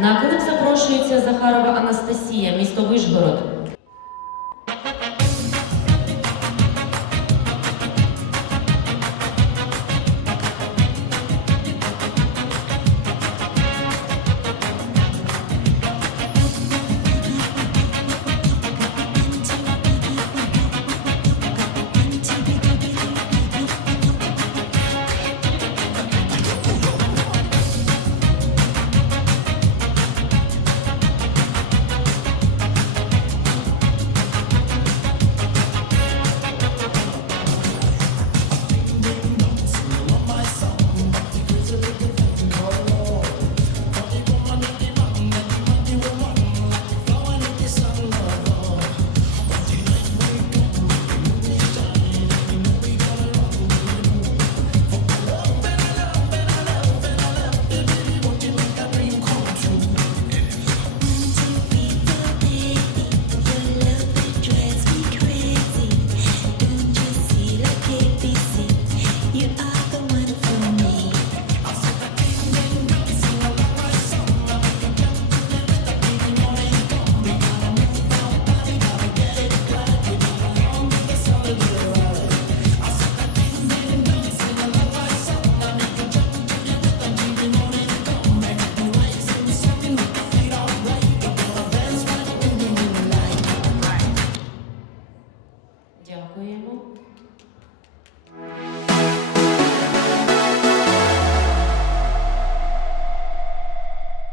На клип запрошується Захарова Анастасія, місто Вишгород. 可以吗？